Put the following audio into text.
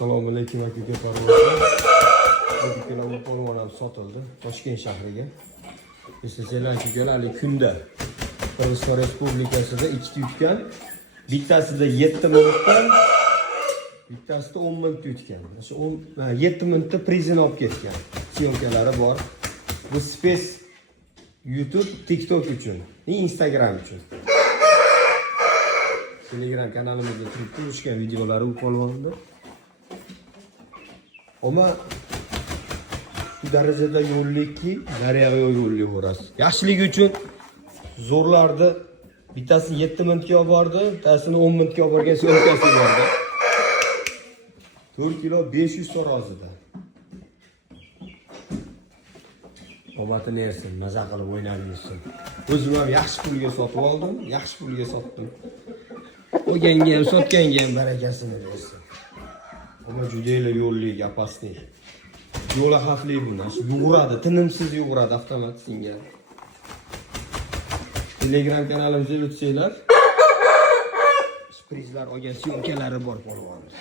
Assalomu alaykum aka parvarlar. Bu ikkala polvon ham sotildi Toshkent shahriga. Eslasanglar aka kunda Qirg'iziston Respublikasida ikkita yutgan, bittasida 7 minutdan, bittasida 10 minut yutgan. O'sha 7 minutda prizini olib ketgan. Syomkalari bor. Bu space YouTube, TikTok uchun, Instagram uchun. Telegram kanalimizda turibdi, o'shgan videolari u polvonda. Ama bu darajada yo'llikki, daryoga yo'llayverasiz. Yaxshilik uchun zo'rlardi. Bittasini 7 minutga olib bordi, bittasini 10 minutga olib borgan syomkasi bordi. 4 kilo 500 tarozida. Omatini yersin, maza qilib o'ynab yursin. O'zim ham yaxshi pulga sotib oldim, yaxshi pulga sotdim. O'ganga ham, sotganga ham barakasini bersin. Ama juda yo'llik, opasniy. Yo'li xavfli bu narsa. Yuguradi, tinimsiz yuguradi avtomat singan. Telegram kanalimizga o'tsanglar, prizlar olgan syomkalari bor polvonimiz.